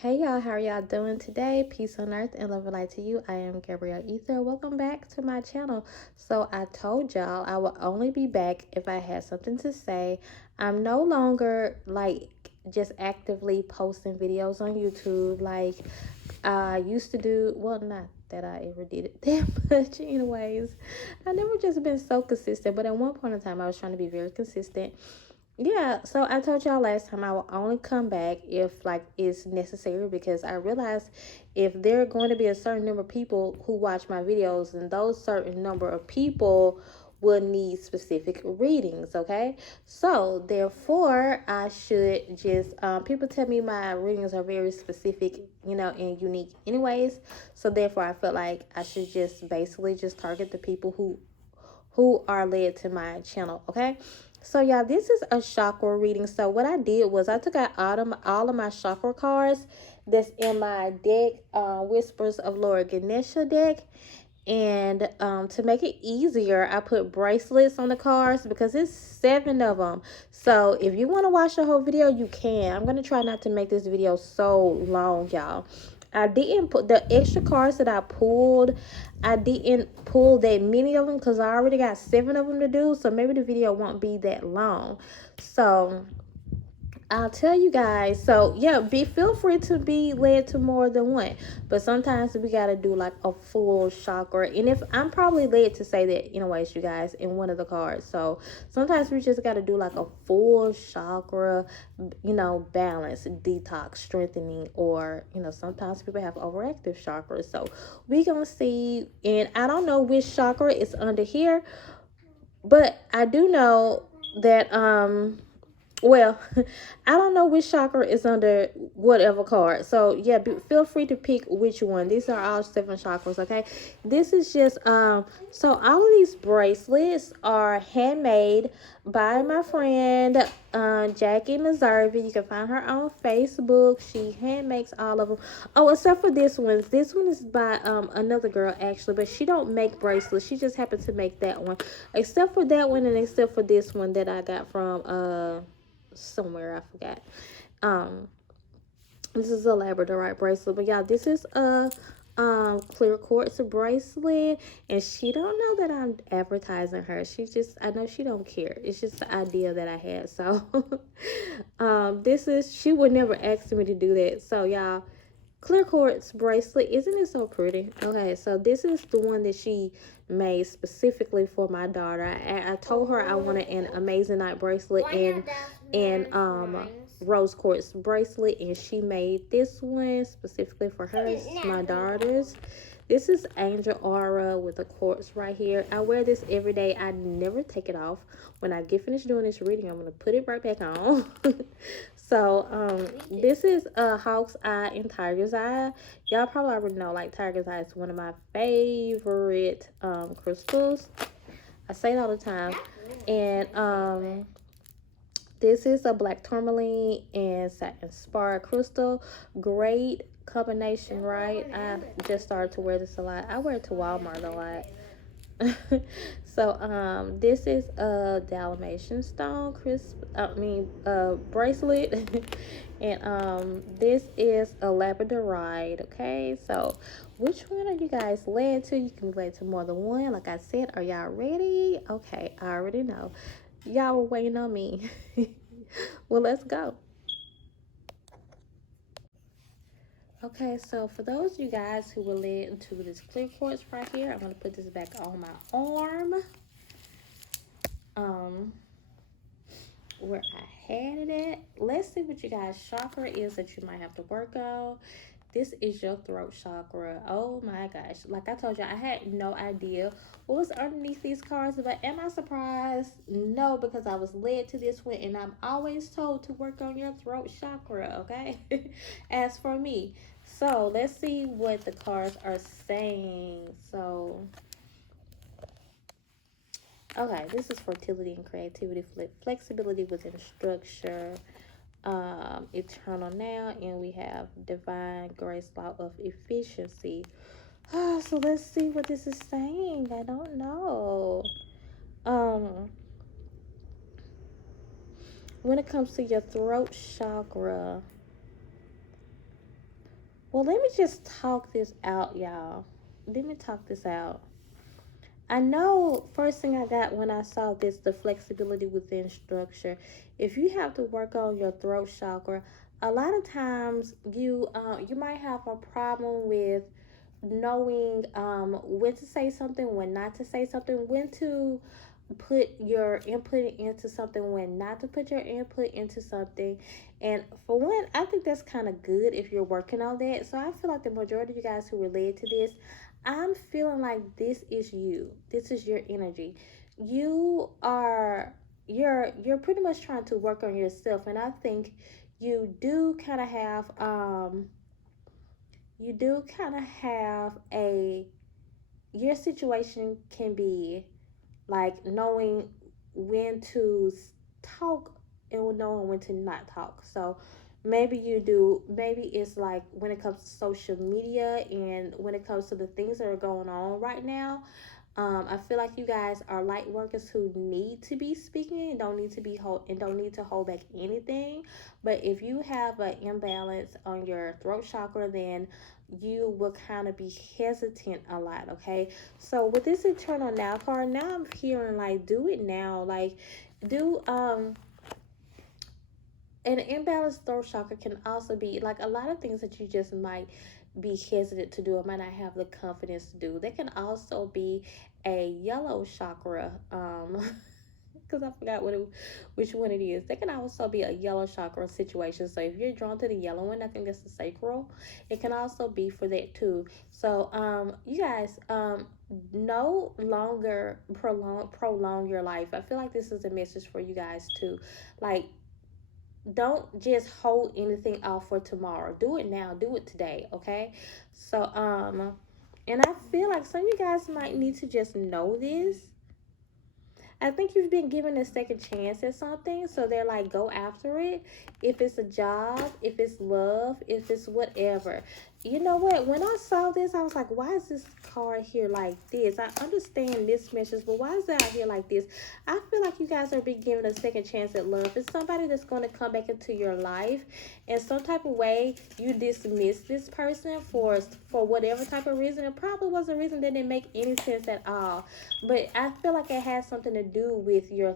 Hey y'all, how are y'all doing today? Peace on earth and love and light to you. I am Gabrielle Ether. Welcome back to my channel. So I told y'all I will only be back if I had something to say. I'm no longer like just actively posting videos on YouTube like I used to do. Well, not that I ever did it that much anyways. I never just been so consistent, but at one point in time I was trying to be very consistent. Yeah, so I told y'all last time I will only come back if like it's necessary, because I realized if there are going to be a certain number of people who watch my videos, and those certain number of people will need specific readings. Okay, so therefore I should just people tell me my readings are very specific, and unique anyways. So therefore I felt like I should just basically just target the people who are led to my channel. Okay, so y'all, this is a chakra reading. So what I did was I took out all of my chakra cards that's in my deck, Whispers of Lord Ganesha deck. And to make it easier, I put bracelets on the cards because it's 7 of them. So if you want to watch the whole video, you can. I'm going to try not to make this video so long, y'all. I didn't put the extra cards that I pulled. I didn't pull that many of them because I already got 7 of them to do. So maybe the video won't be that long. So I'll tell you guys. So yeah, feel free to be led to more than one, but sometimes we gotta do like a full chakra. And if I'm probably led to say that anyways, you guys, in one of the cards. So sometimes we just gotta do like a full chakra, balance, detox, strengthening, or sometimes people have overactive chakras. So we gonna see, and I don't know which chakra is under here, but I do know that well, I don't know which chakra is under whatever card. So yeah, feel free to pick which one. These are all 7 chakras, okay? This is just so all of these bracelets are handmade by my friend Jackie Missouri. You can find her on Facebook. She hand makes all of them. Oh, except for this one. This one is by another girl actually, but she don't make bracelets. She just happened to make that one. Except for that one, and except for this one that I got from somewhere, I forgot. This is a labradorite bracelet, but y'all, this is a clear quartz bracelet, and she don't know that I'm advertising her. I know she don't care. It's just the idea that I had. So she would never ask me to do that. So y'all, clear quartz bracelet, isn't it so pretty? Okay, so this is the one that she made specifically for my daughter. I told her I wanted an amazing night bracelet and rose quartz bracelet, and she made this one specifically for her, my daughters. This is angel aura with a quartz right here. I wear this every day. I never take it off. When I get finished doing this reading, I'm going to put it right back on. So this is hawk's eye and tiger's eye. Y'all probably already know, like, tiger's eye is one of my favorite crystals. I say it all the time. And this is a black tourmaline and satin spar crystal. Great combination, right? I just started to wear this a lot. I wear it to Walmart a lot. So this is a Dalmatian stone bracelet. And this is a labradorite. Okay, so which one are you guys led to? You can be led to more than one. Like I said, are y'all ready? Okay, I already know y'all were waiting on me. Well, let's go. Okay, so for those of you guys who were led into this clear quartz right here, I'm going to put this back on my arm. Where I had it at. Let's see what you guys' chakra is that you might have to work on. This is your throat chakra. Oh my gosh. Like I told you, I had no idea what was underneath these cards, but am I surprised? No, because I was led to this one, and I'm always told to work on your throat chakra, okay? As for me. So let's see what the cards are saying. So okay, this is fertility and creativity, flexibility within structure, eternal now, and we have divine grace, law of efficiency. So let's see what this is saying. I don't know. When it comes to your throat chakra, Well, let me just talk this out, y'all. Let me talk this out. I know first thing I got when I saw this, the flexibility within structure. If you have to work on your throat chakra, a lot of times you might have a problem with knowing when to say something, when not to say something, when to put your input into something, when not to put your input into something. And for one, I think that's kind of good if you're working on that. So I feel like the majority of you guys who relate to this, I'm feeling like this is you. This is your energy. You're pretty much trying to work on yourself. And I think you do kind of have your situation can be like knowing when to talk and knowing when to not talk. So maybe it's like when it comes to social media and when it comes to the things that are going on right now. I feel like you guys are light workers who need to be speaking and don't need to hold back anything. But if you have an imbalance on your throat chakra, then you will kind of be hesitant a lot. Okay, so with this eternal now card, now I'm hearing like do it now, like do an imbalanced throat chakra can also be like a lot of things that you just might be hesitant to do or might not have the confidence to do. They can also be a yellow chakra, because I forgot which one it is. They can also be a yellow chakra situation. So if you're drawn to the yellow one, I think that's the sacral. It can also be for that too. So you guys, no longer prolong your life. I feel like this is a message for you guys too. Like, don't just hold anything off for tomorrow. Do it now. Do it today. Okay. So and I feel like some of you guys might need to just know this. I think you've been given a second chance at something, so they're like, go after it. If it's a job, if it's love, if it's whatever. You know what? When I saw this, I was like, why is this card here like this? I understand this message, but why is it out here like this? I feel like you guys are being given a second chance at love. It's somebody that's going to come back into your life in some type of way. You dismiss this person for whatever type of reason. It probably was a reason that didn't make any sense at all. But I feel like it has something to do with you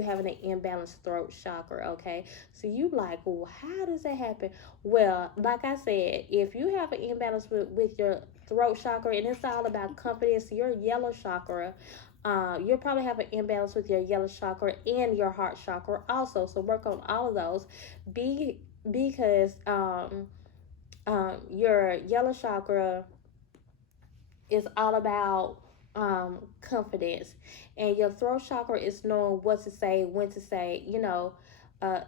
having an imbalanced throat chakra. Okay, so you like, well, how does that happen? Well, like I said, if you have an imbalance with your throat chakra and it's all about confidence, your yellow chakra, you'll probably have an imbalance with your yellow chakra and your heart chakra also. So work on all of those. Because your yellow chakra is all about confidence, and your throat chakra is knowing what to say, when to say,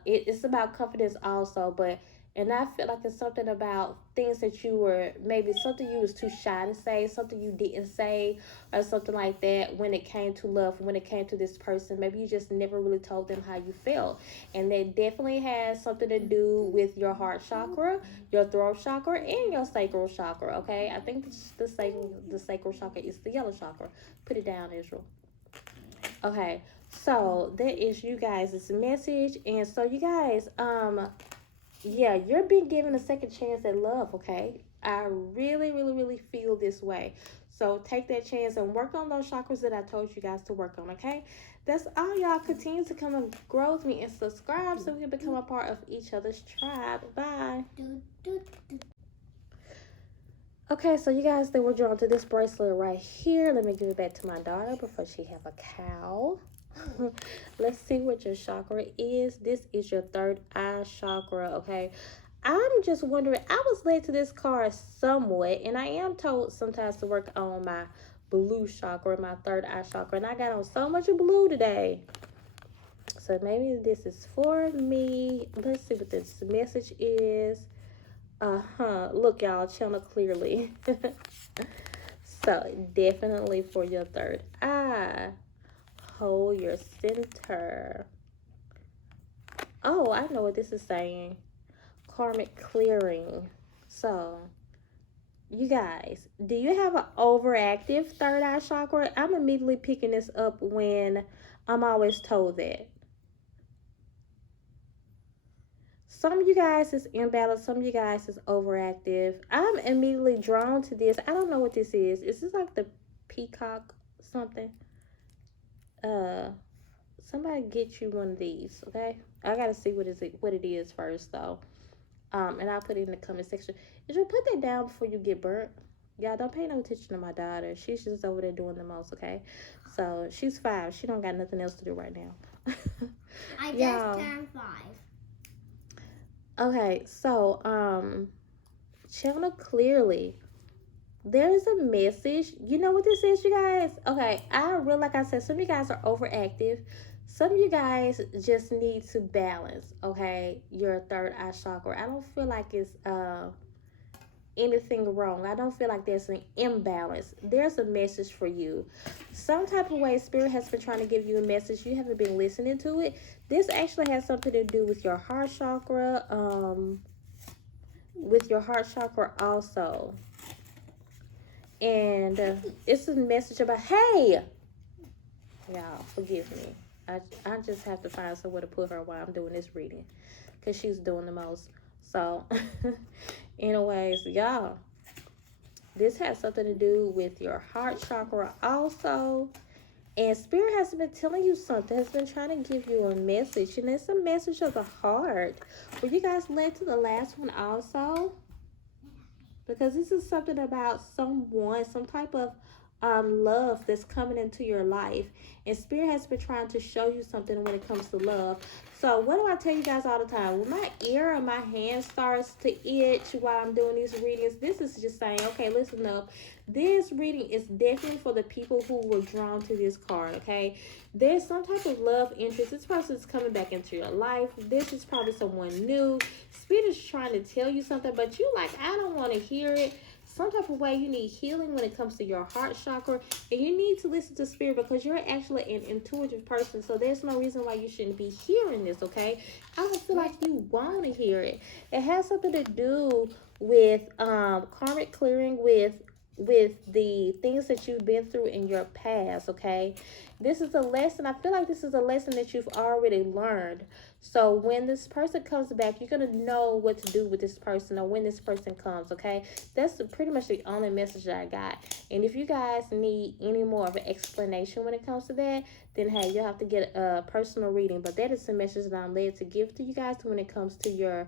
it's about confidence also. But and I feel like it's something about things that you were, maybe something you was too shy to say, something you didn't say, or something like that when it came to love, when it came to this person. Maybe you just never really told them how you felt. And that definitely has something to do with your heart chakra, your throat chakra, and your sacral chakra. Okay, I think the sacral chakra is the yellow chakra. Put it down, Israel. Okay, so that is you guys' message. And so you guys, yeah, you're being given a second chance at love. Okay, I really, really, really feel this way. So take that chance and work on those chakras that I told you guys to work on. Okay, that's all, y'all. Continue to come and grow with me and subscribe so we can become a part of each other's tribe. Bye. Okay, so you guys, they were drawn to this bracelet right here. Let me give it back to my daughter before she have a cow. Let's see what your chakra is. This is your third eye chakra. Okay, I'm just wondering, I was led to this card somewhat, and I am told sometimes to work on my blue chakra, my third eye chakra, and I got on so much blue today. So maybe this is for me. Let's see what this message is. Look, y'all, channel clearly. So definitely for your third eye, hold your center. Oh, I know what this is saying. Karmic clearing. So you guys, do you have an overactive third eye chakra? I'm immediately picking this up when I'm always told that. Some of you guys is imbalanced. Some of you guys is overactive. I'm immediately drawn to this. I don't know what this is. Is this like the peacock something? Somebody get you one of these, okay? I gotta see what it is first though. And I'll put it in the comment section. Did you put that down before you get burnt? Y'all don't pay no attention to my daughter. She's just over there doing the most, okay? So she's 5. She don't got nothing else to do right now. I just turned 5. Okay, so channel clearly. There is a message. You know what this is, you guys? Okay, like I said, some of you guys are overactive. Some of you guys just need to balance, okay, your third eye chakra. I don't feel like it's anything wrong. I don't feel like there's an imbalance. There's a message for you. Some type of way Spirit has been trying to give you a message. You haven't been listening to it. This actually has something to do with your heart chakra. With your heart chakra also. And it's a message about, hey, y'all, forgive me. I just have to find somewhere to put her while I'm doing this reading, because she's doing the most. So, anyways, y'all, this has something to do with your heart chakra also. And Spirit has been telling you something, has been trying to give you a message. And it's a message of the heart. Were you guys led to the last one also? Because this is something about someone, some type of love that's coming into your life. And Spirit has been trying to show you something when it comes to love. So what do I tell you guys all the time? When my ear and my hand starts to itch while I'm doing these readings, this is just saying, okay, listen up. This reading is definitely for the people who were drawn to this card, okay? There's some type of love interest. This person is coming back into your life. This is probably someone new. Spirit is trying to tell you something, but you like, I don't want to hear it. Some type of way you need healing when it comes to your heart chakra, and you need to listen to Spirit because you're actually an intuitive person, so there's no reason why you shouldn't be hearing this, okay? I don't feel like you want to hear it. It has something to do with karmic clearing, with the things that you've been through in your past, okay? This is a lesson. I feel like this is a lesson that you've already learned. So when this person comes back, you're going to know what to do with this person, or when this person comes, okay? That's pretty much the only message that I got. And if you guys need any more of an explanation when it comes to that, then hey, you'll have to get a personal reading. But that is the message that I'm led to give to you guys when it comes to your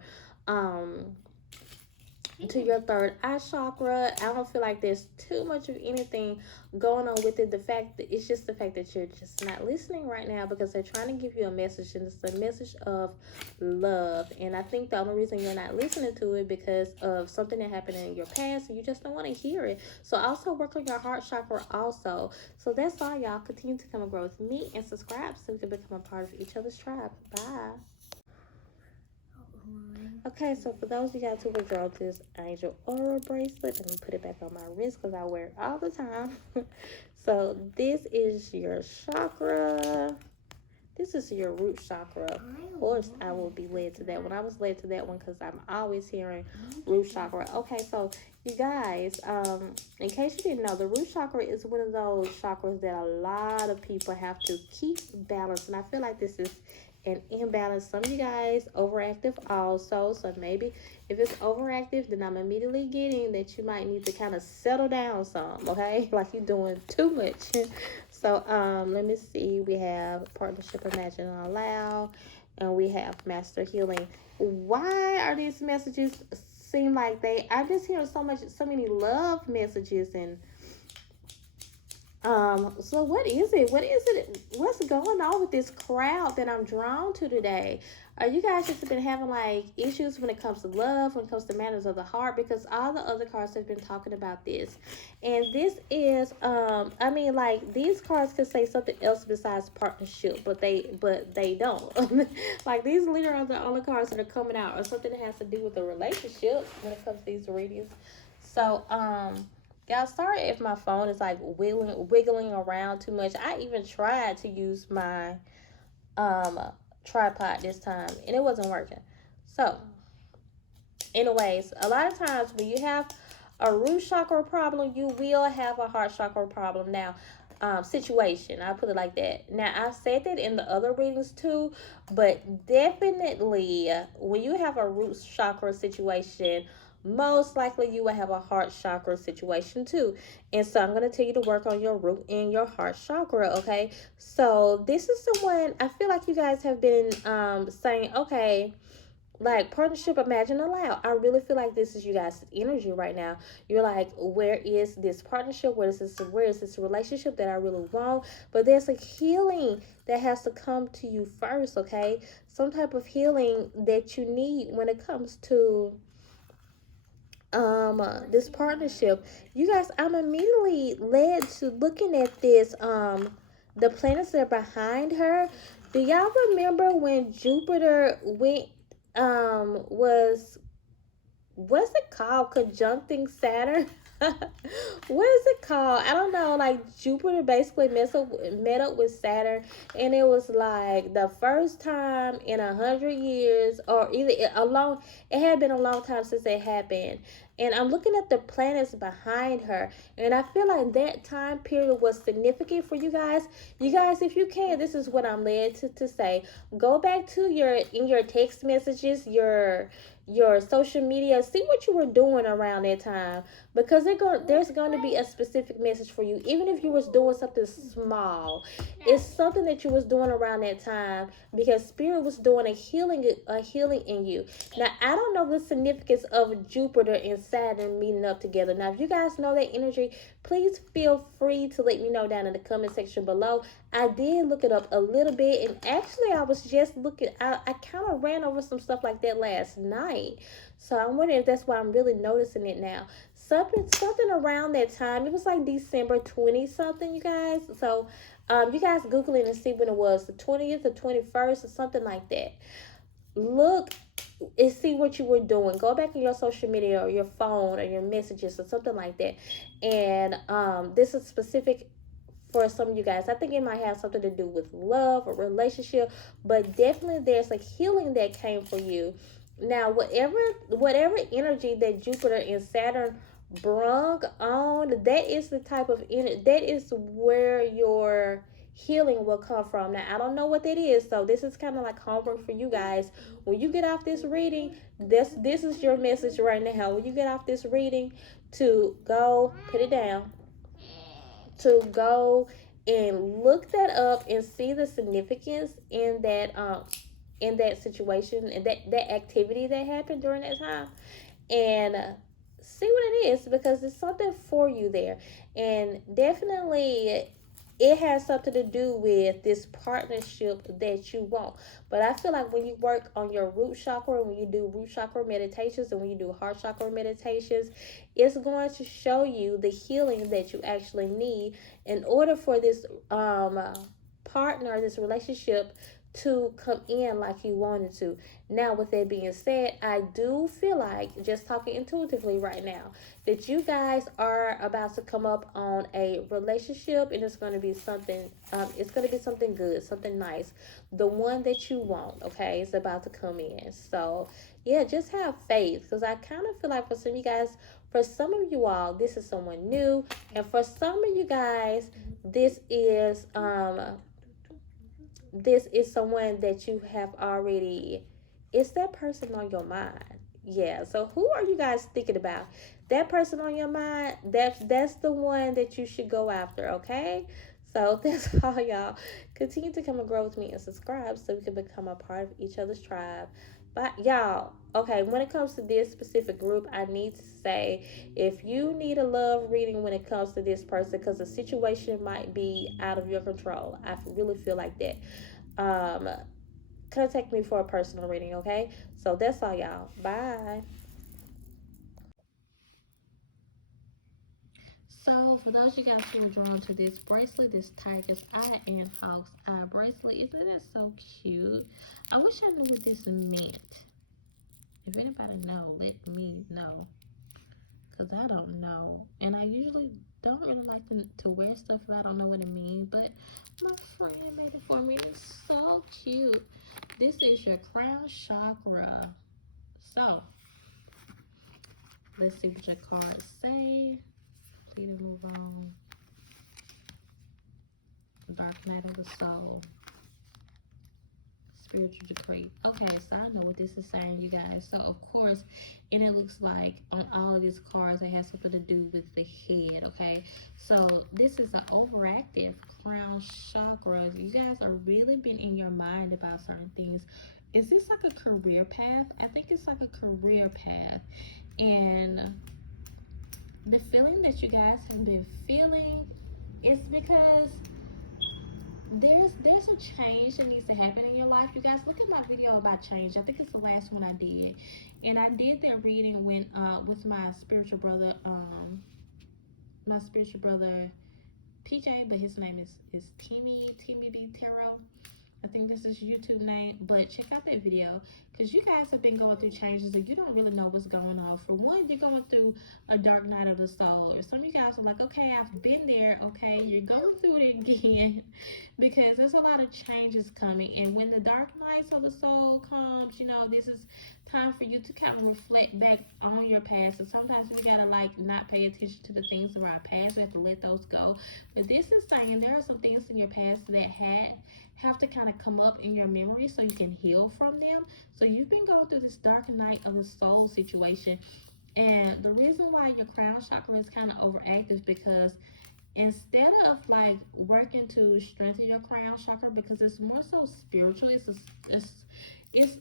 third eye chakra. I don't feel like there's too much of anything going on with it. It's just the fact that you're just not listening right now, because they're trying to give you a message, and it's a message of love. And I think the only reason you're not listening to it because of something that happened in your past, and you just don't want to hear it. So also work on your heart chakra also. So that's all, y'all. Continue to come and grow with me and subscribe so we can become a part of each other's tribe. Bye. Okay, so for those of you guys who were drawn to this angel aura bracelet, let me put it back on my wrist because I wear it all the time. So this is your chakra. This is your root chakra. Of course, I will be led to that one. I was led to that one because I'm always hearing root chakra. Okay, so you guys, in case you didn't know, the root chakra is one of those chakras that a lot of people have to keep balanced. And I feel like this is an imbalance. Some of you guys overactive also, so maybe if it's overactive, then I'm immediately getting that you might need to kind of settle down some, okay? Like you're doing too much. So let me see, we have partnership, imagine, and allow, and we have master healing. Why are these messages seem like I'm just hearing so many love messages, and so what is it? What's going on with this crowd that I'm drawn to today? Are you guys just been having like issues when it comes to love, when it comes to matters of the heart? Because all the other cards have been talking about this. And this is, I mean, like these cards could say something else besides partnership, but they don't. Like these literally are the only cards that are coming out, or something that has to do with a relationship when it comes to these readings. So, y'all, sorry if my phone is like wiggling around too much. I even tried to use my tripod this time and it wasn't working. So anyways, a lot of times when you have a root chakra problem, you will have a heart chakra problem. Now, situation. I put it like that. Now, I've said that in the other readings too, but definitely when you have a root chakra situation, most likely you will have a heart chakra situation too. And so I'm going to tell you to work on your root and your heart chakra, okay? So this is someone, I feel like you guys have been saying, okay, like partnership, imagine aloud. I really feel like this is you guys' energy right now. You're like, where is this partnership? Where is this relationship that I really want? But there's a healing that has to come to you first, okay? Some type of healing that you need when it comes to this partnership. You guys, I'm immediately led to looking at this the planets that are behind her. Do y'all remember when Jupiter went what's it called, conjuncting Saturn? What is it called? I don't know. Like Jupiter basically met up with Saturn, and it was like the first time in 100 years, or either a long. It had been a long time since it happened. And I'm looking at the planets behind her, and I feel like that time period was significant for you guys. You guys, if you can, this is what I'm led to say. Go back to your text messages, your social media, see what you were doing around that time, because there's going to be a specific message for you. Even if you was doing something small, it's something that you was doing around that time, because spirit was doing a healing in you. Now, I don't know the significance of Jupiter and Saturn meeting up together. Now, if you guys know that energy, please feel free to let me know down in the comment section below. I did look it up a little bit, and actually I was just looking, I kind of ran over some stuff like that last night. So I'm wondering if that's why I'm really noticing it now. Something around that time. It was like December 20 something, you guys. So you guys Google it and see when it was, the 20th or 21st or something like that. Look and see what you were doing. Go back in your social media or your phone or your messages or something like that. And this is specific for some of you guys. I think it might have something to do with love or relationship, but definitely there's a healing that came for you. Now, whatever energy that Jupiter and Saturn brung on, that is the type of energy, that is where your healing will come from. Now, I don't know what that is, so this is kind of like homework for you guys. When you get off this reading, this is your message right now. When you get off this reading, to go put it down, to go and look that up and see the significance in that situation and that activity that happened during that time, and see what it is, because it's something for you there. And definitely it has something to do with this partnership that you want. But I feel like when you work on your root chakra, when you do root chakra meditations and when you do heart chakra meditations, it's going to show you the healing that you actually need in order for this partner, this relationship, to come in like you wanted to. Now, with that being said, I do feel like, just talking intuitively right now, that you guys are about to come up on a relationship, and it's going to be something good, something nice, the one that you want. Okay, it's about to come in. So yeah, just have faith, because I kind of feel like for some of you guys, for some of you all, this is someone new, and for some of you guys, this is someone that you have already, it's that person on your mind. Yeah, so who are you guys thinking about? That person on your mind, that's the one that you should go after. Okay, so that's all, y'all. Continue to come and grow with me and subscribe so we can become a part of each other's tribe. But y'all, okay, when it comes to this specific group, I need to say, if you need a love reading when it comes to this person, because the situation might be out of your control, I really feel like that, contact me for a personal reading. Okay, so that's all, y'all. Bye. So, for those of you guys who are drawn to this bracelet, this tiger's eye and hawk's eye bracelet, isn't that so cute? I wish I knew what this meant. If anybody know, let me know, because I don't know. And I usually don't really like to wear stuff if I don't know what it means. But my friend made it for me, and it's so cute. This is your crown chakra. So, let's see what your cards say. Complete and move on. Dark night of the soul. Spiritual decree. Okay, so I know what this is saying, you guys. So of course, and it looks like on all of these cards it has something to do with the head. Okay, so this is an overactive crown chakra. You guys are really been in your mind about certain things. Is this like a career path? I think it's like a career path. And the feeling that you guys have been feeling is because there's a change that needs to happen in your life. You guys, look at my video about change. I think it's the last one I did, and I did that reading when with my spiritual brother PJ, but his name is Timmy B Tarot. I think this is YouTube name, but check out that video because you guys have been going through changes and you don't really know what's going on. For one, you're going through a dark night of the soul. Or some of you guys are like, okay, I've been there. Okay, you're going through it again because there's a lot of changes coming. And when the dark nights of the soul comes, you know, this is time for you to kind of reflect back on your past. And sometimes we got to like not pay attention to the things of our past. We have to let those go. But this is saying there are some things in your past that have to kind of come up in your memory so you can heal from them. So you've been going through this dark night of the soul situation. And the reason why your crown chakra is kind of overactive because instead of like working to strengthen your crown chakra, because it's more so spiritual, it's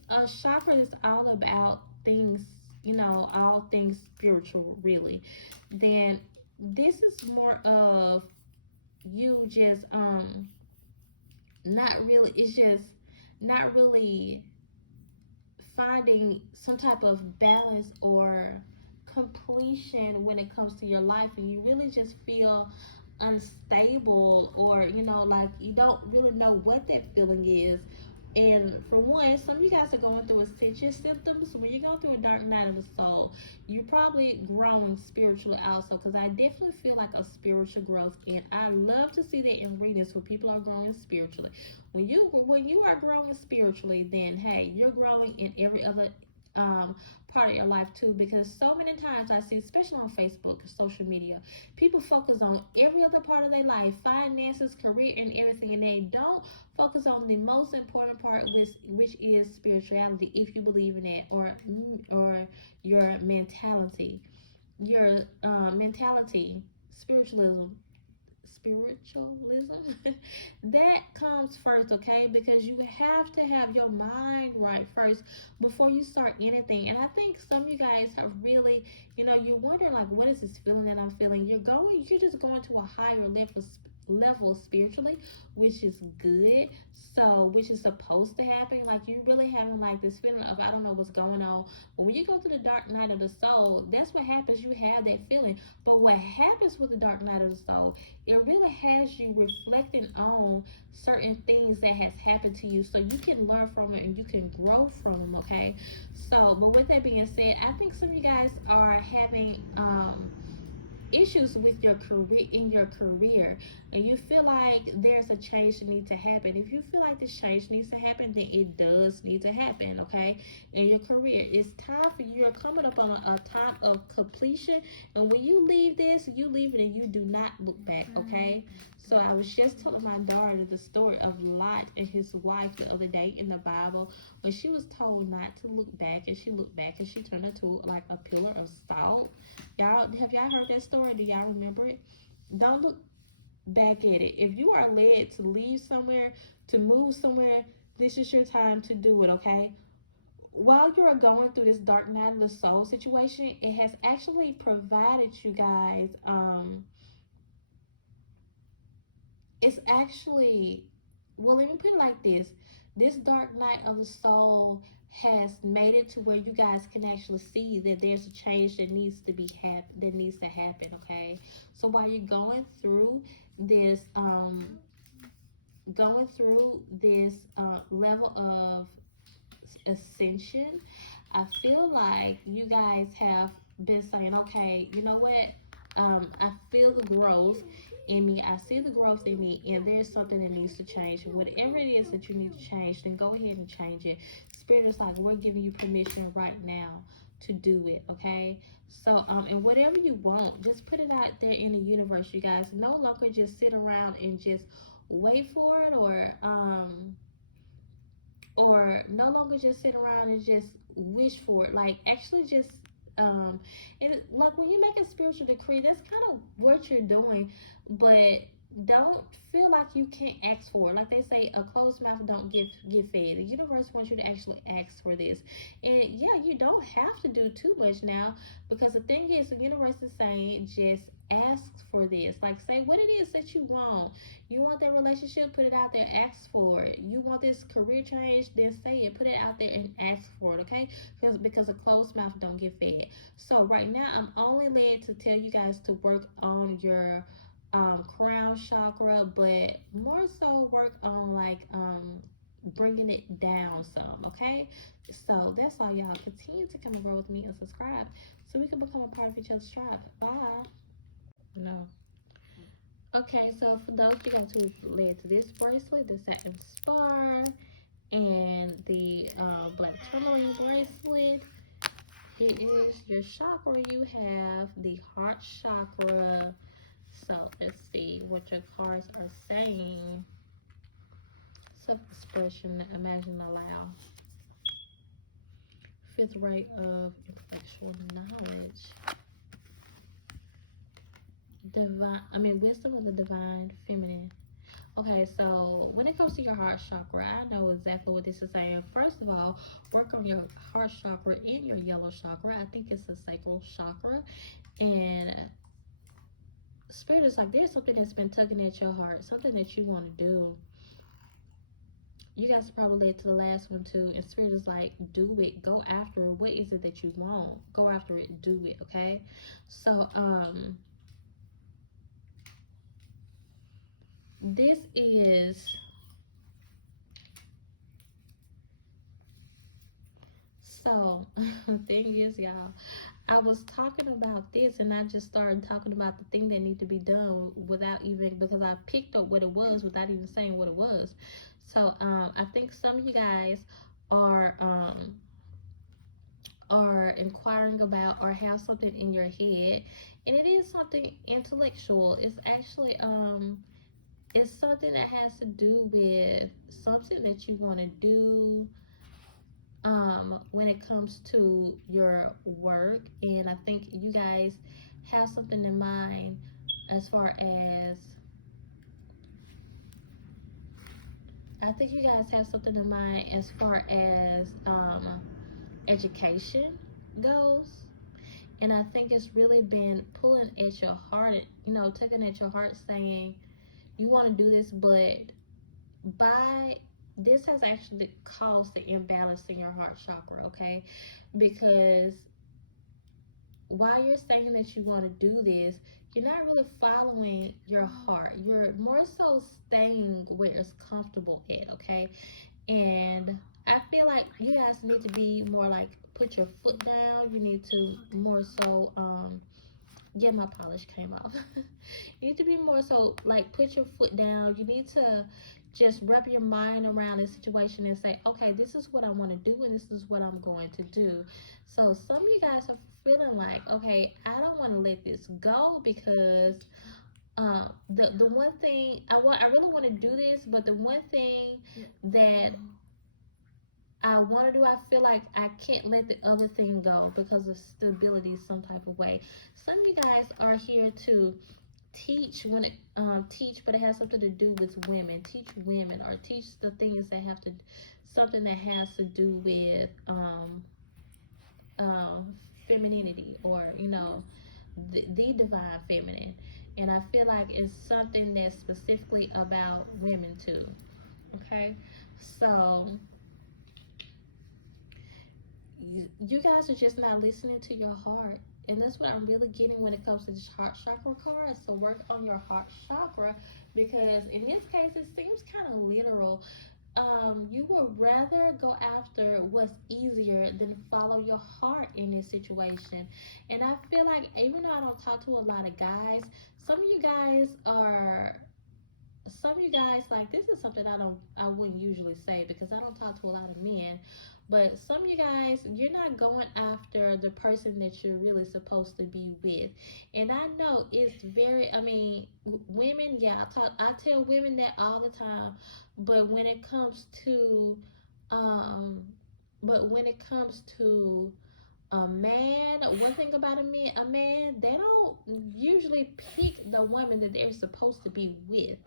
a chakra that's all about things, you know, all things spiritual really. Then this is more of you just not really, it's just not really finding some type of balance or completion when it comes to your life, and you really just feel unstable, or you know, like you don't really know what that feeling is. And for one, some of you guys are going through ascension symptoms. When you're going through a dark night of the soul, you're probably growing spiritually also, because I definitely feel like a spiritual growth, and I love to see that in readings where people are growing spiritually. When you are growing spiritually, then hey, you're growing in every other part of your life too, because so many times I see, especially on Facebook, social media, people focus on every other part of their life, finances, career, and everything, and they don't focus on the most important part, which is spirituality, if you believe in that, or your mentality, spiritualism that comes first, okay? Because you have to have your mind right first before you start anything. And I think some of you guys have really, you know, you're wondering like, what is this feeling that I'm feeling? You're just going to a higher level spiritually, which is good. So, which is supposed to happen. Like, you really having like this feeling of, I don't know what's going on. But when you go to the dark night of the soul, that's what happens. You have that feeling. But what happens with the dark night of the soul, it really has you reflecting on certain things that has happened to you, so you can learn from it and you can grow from them, okay? So, but with that being said, I think some of you guys are having issues with your career, and you feel like there's a change that needs to happen. If you feel like this change needs to happen, then it does need to happen, okay? In your career, it's time for you. You're coming up on a time of completion, and when you leave this, you leave it and you do not look back, okay? So I was just telling my daughter the story of Lot and his wife the other day in the Bible, when she was told not to look back, and she looked back and she turned into like a pillar of salt. Have y'all heard that story? Do y'all remember it? Don't look back at it. If you are led to leave somewhere, to move somewhere, this is your time to do it, okay? While you're going through this dark night of the soul situation, it has actually provided you guys, it's actually, well, let me put it like this. This dark night of the soul has made it to where you guys can actually see that there's a change that needs to happen, okay? So while you're going through this level of ascension, I feel like you guys have been saying, okay, you know what? I feel the growth in me. I see the growth in me, and there's something that needs to change. And whatever it is that you need to change, then go ahead and change it. Spirit is like, we're giving you permission right now to do it, okay? So, and whatever you want, just put it out there in the universe, you guys. No longer just sit around and just wait for it, or no longer just sit around and just wish for it. Like, actually just and like when you make a spiritual decree, that's kind of what you're doing. But don't feel like you can't ask for it. Like they say, a closed mouth don't get fed. The universe wants you to actually ask for this. And yeah, you don't have to do too much now, because the thing is, the universe is saying just ask for this. Like, say what it is that you want. You want that relationship, put it out there, ask for it. You want this career change, then say it, put it out there and ask for it, okay? Because a closed mouth don't get fed. So right now, I'm only led to tell you guys to work on your crown chakra, but more so work on like bringing it down some, okay? So that's all, y'all. Continue to come and grow with me and subscribe so we can become a part of each other's tribe. Bye. No. Okay, so for those of you guys who led to this bracelet, the satin spar and the black tourmaline bracelet, here is your chakra. You have the heart chakra. So let's see what your cards are saying. Self-expression, imagine, allow. Fifth ray of intellectual knowledge. Wisdom of the divine feminine. Okay, so when it comes to your heart chakra, I know exactly what this is saying. First of all, work on your heart chakra and your yellow chakra. I think it's the sacral chakra. And Spirit is like, there's something that's been tugging at your heart, something that you want to do. You guys probably led to the last one too. And Spirit is like, do it. Go after it. What is it that you want? Go after it. Do it. Okay. So, this is... So, thing is, y'all, I was talking about this and I just started talking about the thing that need to be done without even, because I picked up what it was without even saying what it was. So, I think some of you guys are inquiring about or have something in your head, and it is something intellectual. It's actually it's something that has to do with something that you want to do when it comes to your work. And I think you guys have something in mind as far as education goes. And I think it's really been pulling at your heart, tugging at your heart, saying you want to do this, but this has actually caused the imbalance in your heart chakra, okay? Because while you're saying that you want to do this, you're not really following your heart. You're more so staying where it's comfortable at, okay? And I feel like you guys need to be more like, put your foot down. You need to more so yeah, my polish came off. You need to be more so like, put your foot down. You need to just wrap your mind around this situation and say, okay, this is what I want to do and this is what I'm going to do. So some of you guys are feeling like, okay, I don't want to let this go, because the one thing I really want to do this, but the one thing that I want to do, I feel like I can't let the other thing go because of stability some type of way. Some of you guys are here to teach but it has something to do with women. Teach women, or teach the things that have to, something that has to do with femininity, or the divine feminine. And I feel like it's something that's specifically about women too. Okay, so you guys are just not listening to your heart. And that's what I'm really getting when it comes to this heart chakra card. So work on your heart chakra, because in this case, it seems kind of literal. You would rather go after what's easier than follow your heart in this situation. And I feel like, even though I don't talk to a lot of guys, some of you guys, like, this is something I wouldn't usually say, because I don't talk to a lot of men. But some of you guys, you're not going after the person that you're really supposed to be with. And I know it's very, I mean, women, yeah, I tell women that all the time. But when it comes to, um, but when it comes to a man, one thing about a man, they don't usually pick the woman that they're supposed to be with.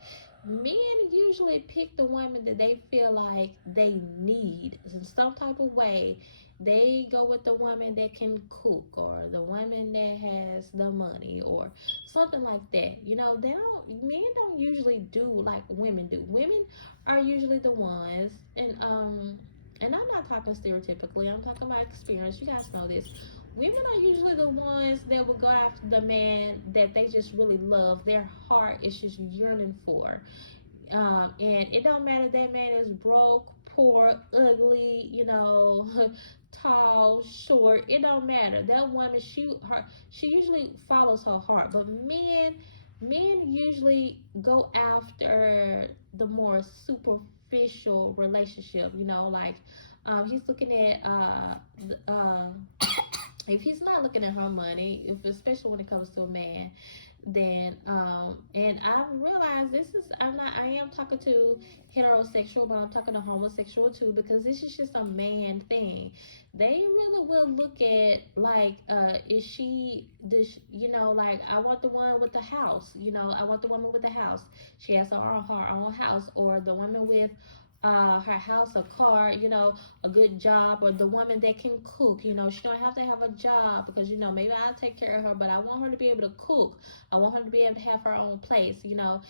Men usually pick the woman that they feel like they need in some type of way. They go with the woman that can cook, or the woman that has the money, or something like that. Men don't usually do like women do. Women are usually the ones, and I'm not talking stereotypically, I'm talking about experience. You guys know this. Women are usually the ones that will go after the man that they just really love. Their heart is just yearning for. And it don't matter if that man is broke, poor, ugly, tall, short. It don't matter. That woman, she usually follows her heart. But men usually go after the more superficial relationship. Like he's looking at if he's not looking at her money, especially when it comes to a man, then and I've realized I am talking to heterosexual, but I'm talking to homosexual too, because this is just a man thing. They really will look at like is she this, like, I want the one with the house, I want the woman with the house. She has her own house, or the woman with her house, a car, a good job, or the woman that can cook. She don't have to have a job, because maybe I'll take care of her, but I want her to be able to cook. I want her to be able to have her own place. So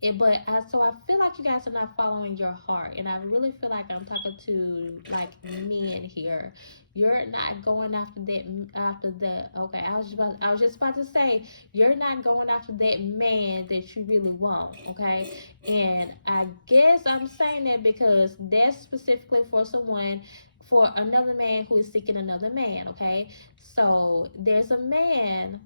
I feel like you guys are not following your heart, and I really feel like I'm talking to like men here. You're not going after that. After that, okay. I was just about to say, you're not going after that man that you really want. Okay, and I guess I'm saying that because that's specifically for another man who is seeking another man. Okay, so there's a man.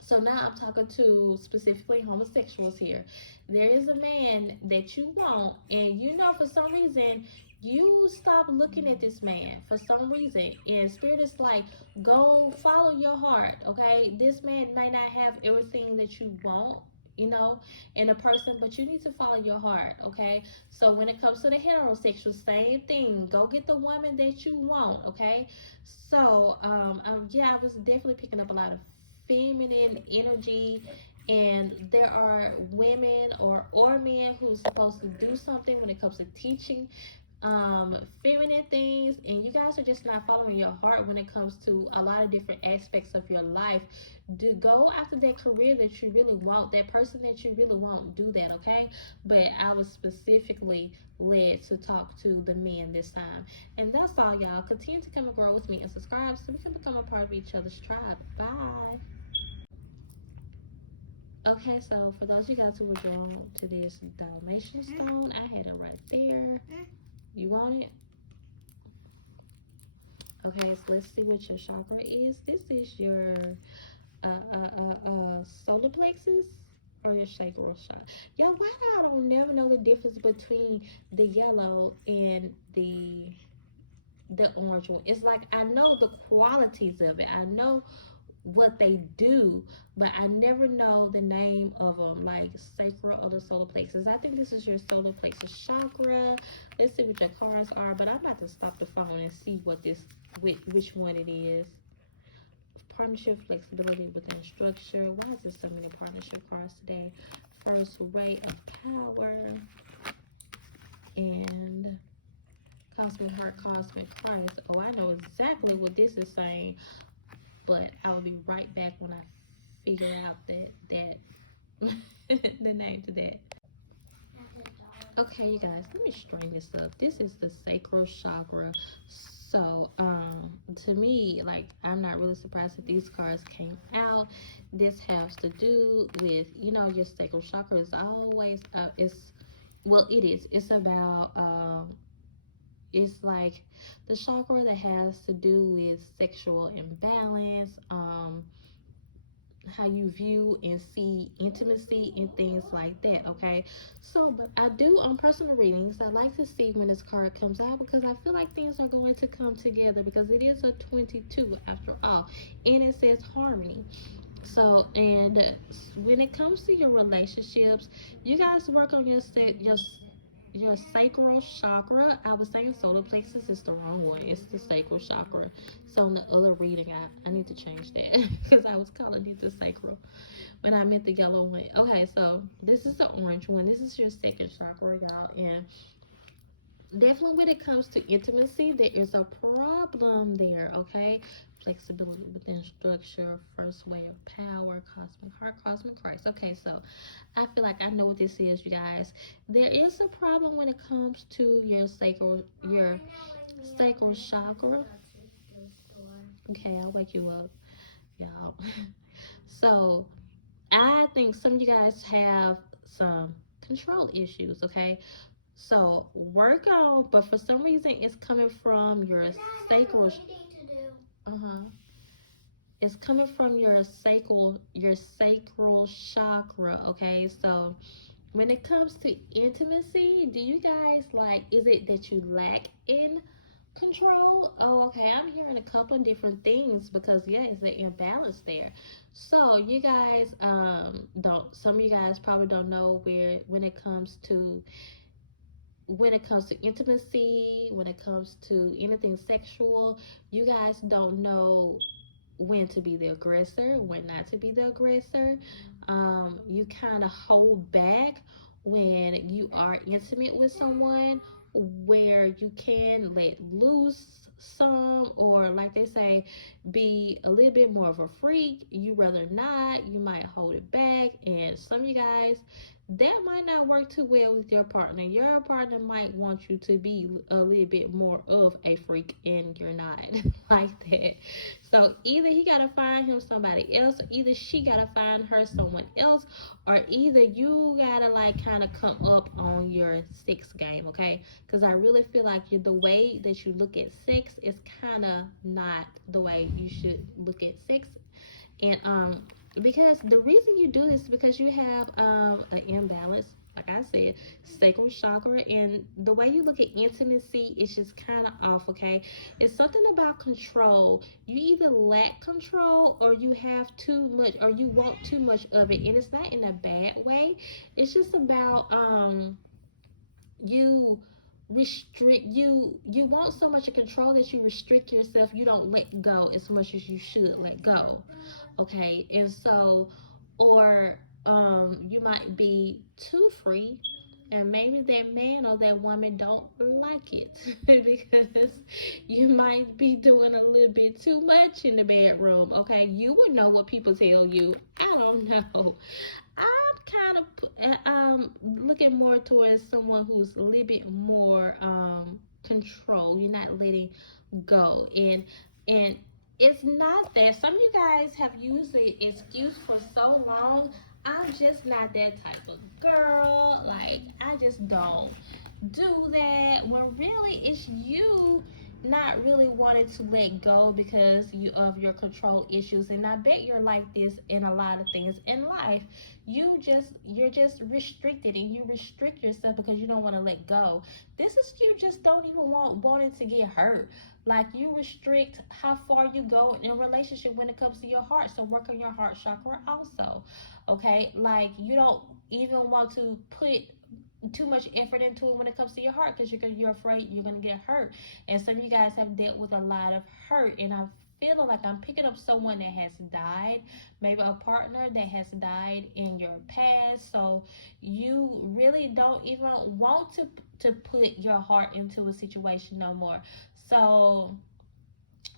So now I'm talking to specifically homosexuals here. There is a man that you want, and for some reason you stop looking at this man for some reason, and spirit is like, go follow your heart. Okay, this man might not have everything that you want, in a person, but you need to follow your heart. Okay, so when it comes to the heterosexual, same thing. Go get the woman that you want. Okay, so yeah, I was definitely picking up a lot of feminine energy, and there are women or men who's supposed to do something when it comes to teaching feminine things, and you guys are just not following your heart when it comes to a lot of different aspects of your life. Do go after that career that you really want, that person that you really want. Do that. Okay, but I was specifically led to talk to the men this time. And that's all, y'all. Continue to come and grow with me and subscribe so we can become a part of each other's tribe. Bye. Okay, so for those of you guys who were drawn to this Dalmatian stone, I had it right there. You want it? Okay, so let's see what your chakra is. This is your solar plexus or your sacral chakra. Y'all, why I don't never know the difference between the yellow and the orange one? It's like I know the qualities of it. I know what they do, but I never know the name of them, like sacral or the solar plexus. I think this is your solar plexus chakra. Let's see what your cards are, but I'm about to stop the phone and see which one it is. Partnership, flexibility within structure. Why is there so many partnership cards today? First ray of power, and cosmic heart, cosmic Christ. Oh, I know exactly what this is saying, but I will be right back when I figure out that the name to that. Okay, you guys, let me straighten this up. This is the sacral chakra. So, to me, like, I'm not really surprised that these cards came out. This has to do with, your sacral chakra is always, it is. It's about, it's like the chakra that has to do with sexual imbalance, view and see intimacy and things like that, okay? So, but I do on personal readings, I like to see when this card comes out because I feel like things are going to come together because it is a 22 after all, and it says harmony. So, and when it comes to your relationships, you guys work on your sacral chakra. I was saying solar plexus is the wrong one. It's the sacral chakra. So in the other reading, I need to change that because I was calling it the sacral when I meant the yellow one. Okay, so this is the orange one. This is your second chakra, y'all. And definitely when it comes to intimacy, there is a problem there, okay? Flexibility within structure, first way of power, cosmic heart, cosmic Christ. Okay, so I feel like I know what this is, you guys. There is a problem when it comes to your sacral chakra. Okay, I'll wake you up, y'all. So I think some of you guys have some control issues, okay? So work on, but for some reason it's coming from your sacral. It's coming from your sacral chakra, okay? So when it comes to intimacy, do you guys is it that you lack in control? Oh, okay. I'm hearing a couple of different things because yeah, it's an imbalance there. So you guys don't some of you guys probably don't know where when it comes to intimacy, when it comes to anything sexual, you guys don't know when to be the aggressor, when not to be the aggressor. You kind of hold back when you are intimate with someone, where you can let loose some, or like they say, be a little bit more of a freak. You rather not, you might hold it back, and some of you guys, that might not work too well with your partner. Your partner might want you to be a little bit more of a freak, and you're not like that. So either he gotta find him somebody else, or either she gotta find her someone else, or either you gotta kind of come up on your sex game, okay? Because I really feel like the way that you look at sex is kind of not the way you should look at sex, and because the reason you do this is because you have an imbalance, like I said, sacral chakra, and the way you look at intimacy is just kind of off, okay? It's something about control. You either lack control, or you have too much, or you want too much of it, and it's not in a bad way. It's just about you you want so much of control that you restrict yourself. You don't let go as much as you should let go, okay? And so, or you might be too free, and maybe that man or that woman don't like it because you might be doing a little bit too much in the bedroom, okay? You would know what people tell you. I don't know. I'm kind of looking more towards someone who's a little bit more control. You're not letting go, and it's not that some of you guys have used the excuse for so long. I'm just not that type of girl. Like, I just don't do that. When really it's you not really wanting to let go because of your control issues. And I bet you're like this in a lot of things in life. You're just restricted, and you restrict yourself because you don't want to let go. This is you just don't even want it to get hurt. Like, you restrict how far you go in a relationship when it comes to your heart. So work on your heart chakra also. Okay? Like, you don't even want to put too much effort into it when it comes to your heart because you're afraid you're going to get hurt. And some of you guys have dealt with a lot of hurt, and I feeling like I'm picking up someone that has died, maybe a partner that has died in your past. So you really don't even want to put your heart into a situation no more. So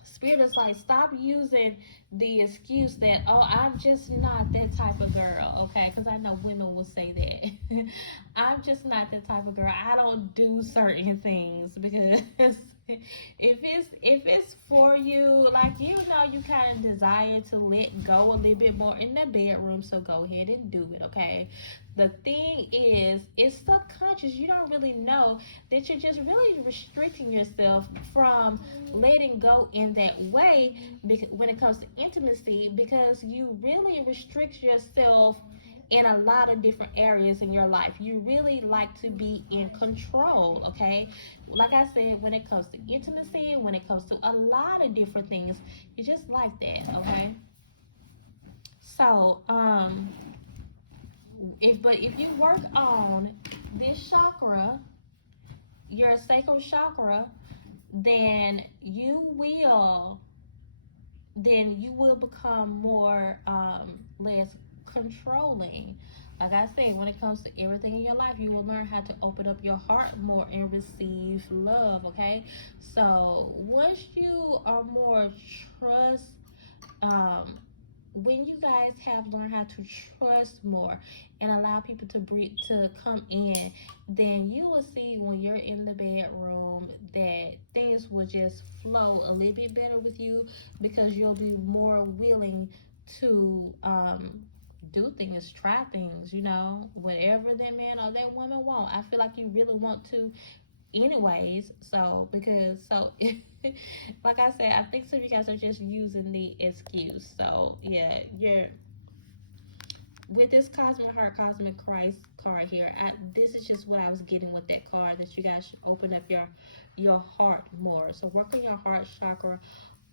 Spirit is like, stop using the excuse that, oh, I'm just not that type of girl, okay? Because I know women will say that. I'm just not that type of girl. I don't do certain things because if it's for you, like, you know, you kind of desire to let go a little bit more in the bedroom, so go ahead and do it, okay? The thing is, it's subconscious. You don't really know that you're just really restricting yourself from letting go in that way when it comes to intimacy, because you really restrict yourself in a lot of different areas in your life. You really like to be in control, okay? Like I said, when it comes to intimacy, when it comes to a lot of different things, you just like that, okay? So, if you work on this chakra, your sacral chakra, then you will become more less controlling. Like I said, when it comes to everything in your life, you will learn how to open up your heart more and receive love, okay? So once you are more trust, when you guys have learned how to trust more and allow people to come in, then you will see when you're in the bedroom that things will just flow a little bit better with you, because you'll be more willing to do things, try things, you know, whatever that man or that woman want. I feel like you really want to anyways. So like I said, I think some of you guys are just using the excuse. So yeah, you're with this Cosmic Heart, Cosmic Christ card here. This is just what I was getting with that card, that you guys should open up your heart more. So work on your heart chakra.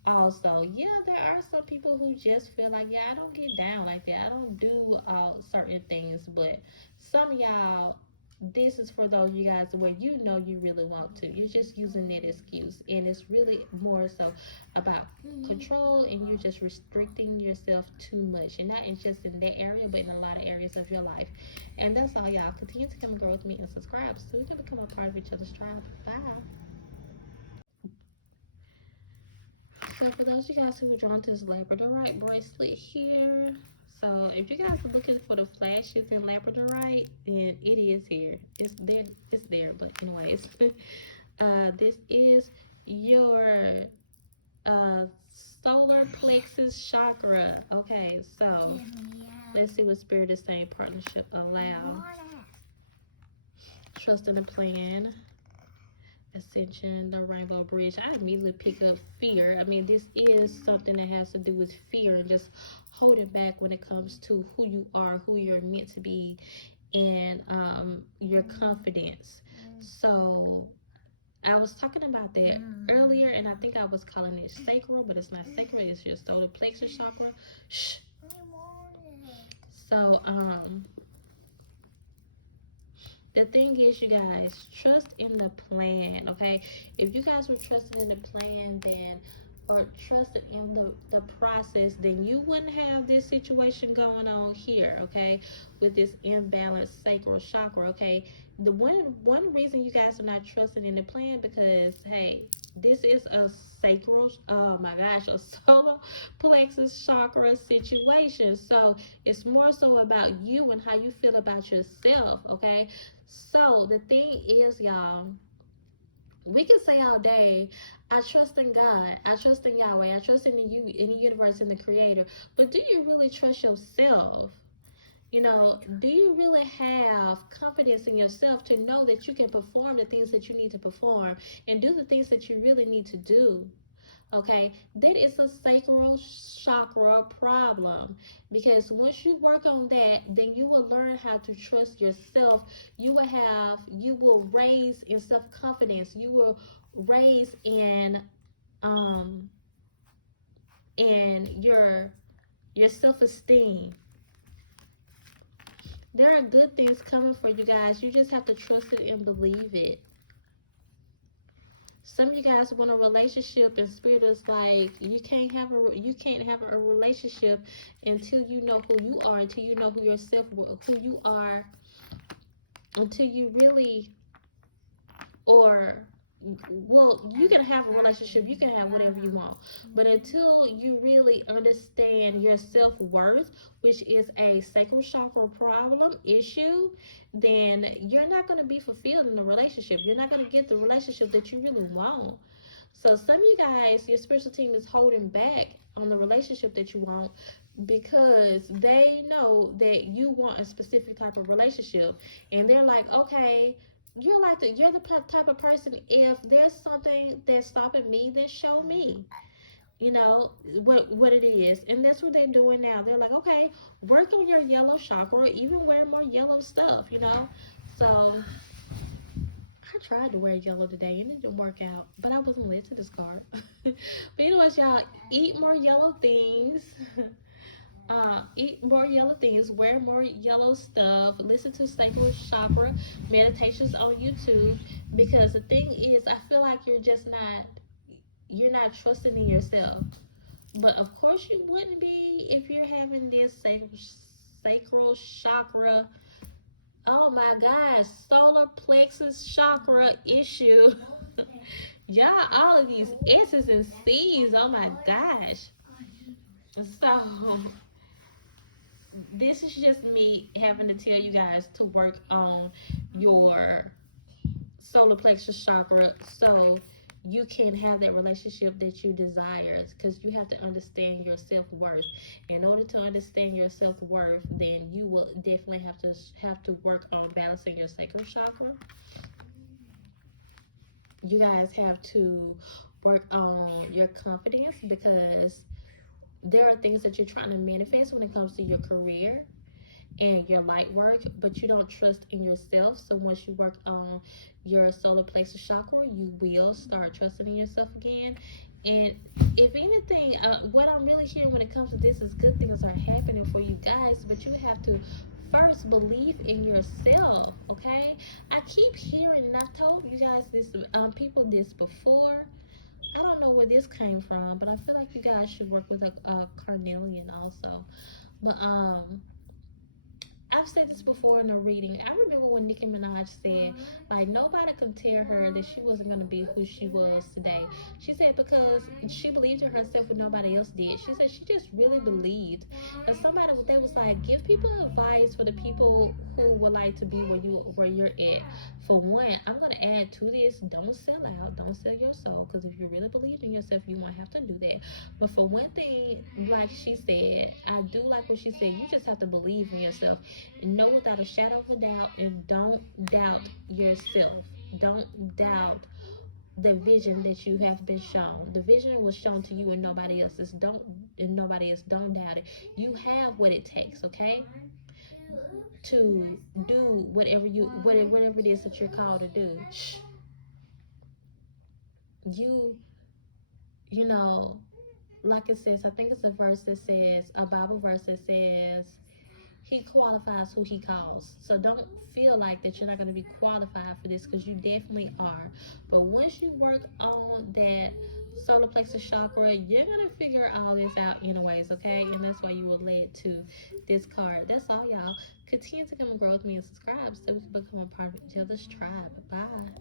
Also, yeah, there are some people who just feel like, yeah, I don't get down like that. I don't do certain things. But some of y'all, this is for those you guys where you know you really want to. You're just using that excuse. And it's really more so about control, and you're just restricting yourself too much. And not just in that area, but in a lot of areas of your life. And that's all, y'all. Continue to come and grow with me and subscribe so we can become a part of each other's tribe. Bye. So for those of you guys who are drawn to this labradorite bracelet here, so if you guys are looking for the flashes in labradorite, then it is here. It's there, but anyways. This is your solar plexus chakra. Okay, so let's see what Spirit is saying. Partnership allow. Trust in the plan. Ascension, the rainbow bridge. I immediately pick up fear. I mean, this is something that has to do with fear and just holding back when it comes to who you are, who you're meant to be, and your confidence. So I was talking about that earlier, and I think I was calling it sacral, but it's not sacral. It's your solar plexus chakra. Shh. So the thing is, you guys, trust in the plan, okay? If you guys were trusting in the plan, then, or trusted in the process, then you wouldn't have this situation going on here, okay? With this imbalanced sacral chakra, okay? The one reason you guys are not trusting in the plan, because, hey, this is a sacral, oh my gosh, a solar plexus chakra situation. So it's more so about you and how you feel about yourself, okay? So the thing is, y'all, we can say all day, I trust in God, I trust in Yahweh, I trust in the universe, in the creator. But do you really trust yourself? You know, do you really have confidence in yourself to know that you can perform the things that you need to perform and do the things that you really need to do? Okay, that is a sacral chakra problem, because once you work on that, then you will learn how to trust yourself. You will raise in self-confidence. You will raise in your self-esteem. There are good things coming for you guys. You just have to trust it and believe it. Some of you guys want a relationship, and Spirit is like, you can't have a relationship until you know who you are, until you know who you are, until you really, or, well, you can have a relationship, you can have whatever you want, but until you really understand your self-worth, which is a sacral chakra problem issue, then you're not going to be fulfilled in the relationship. You're not going to get the relationship that you really want. So some of you guys, your spiritual team is holding back on the relationship that you want because they know that you want a specific type of relationship, and they're like, okay, you're the type of person, if there's something that's stopping me, then show me, what it is. And that's what they're doing now. They're like, okay, work on your yellow chakra, even wear more yellow stuff. So I tried to wear yellow today and it didn't work out, but I wasn't led to this card. But anyways, y'all, eat more yellow things. Eat more yellow things, wear more yellow stuff, listen to Sacral Chakra meditations on YouTube, because the thing is, I feel like you're not trusting in yourself. But of course you wouldn't be if you're having this sacral chakra, oh my gosh, solar plexus chakra issue. Y'all, all of these S's and C's, oh my gosh. So this is just me having to tell you guys to work on your solar plexus chakra so you can have that relationship that you desire, because you have to understand your self-worth. In order to understand your self-worth, then you will definitely have to work on balancing your sacral chakra. You guys have to work on your confidence, because there are things that you're trying to manifest when it comes to your career and your light work, but you don't trust in yourself. So once you work on your solar plexus chakra, you will start trusting in yourself again. And if anything, what I'm really hearing when it comes to this is good things are happening for you guys, but you have to first believe in yourself. Okay, I keep hearing, and I've told you guys this, people, this before. I don't know where this came from, but I feel like you guys should work with a carnelian also. But I've said this before in a reading. I remember when Nicki Minaj said, like, nobody could tell her that she wasn't going to be who she was today. She said because she believed in herself when nobody else did. She said she just really believed that they was like, give people advice for the people who would like to be where you're at. For one, I'm going to add to this, don't sell out. Don't sell your soul, because if you really believe in yourself, you won't have to do that. But for one thing, like she said, I do like what she said, you just have to believe in yourself. Know without a shadow of a doubt, and don't doubt yourself. Don't doubt the vision that you have been shown. The vision was shown to you and nobody else's. Nobody else. Don't doubt it. You have what it takes, okay? To do whatever it is that you're called to do. You know, like it says, I think it's a Bible verse that says, he qualifies who he calls. So don't feel like that you're not going to be qualified for this, because you definitely are. But once you work on that solar plexus chakra, you're going to figure all this out anyways, okay? And that's why you were led to this card. That's all, y'all. Continue to come and grow with me and subscribe so we can become a part of each other's tribe. Bye.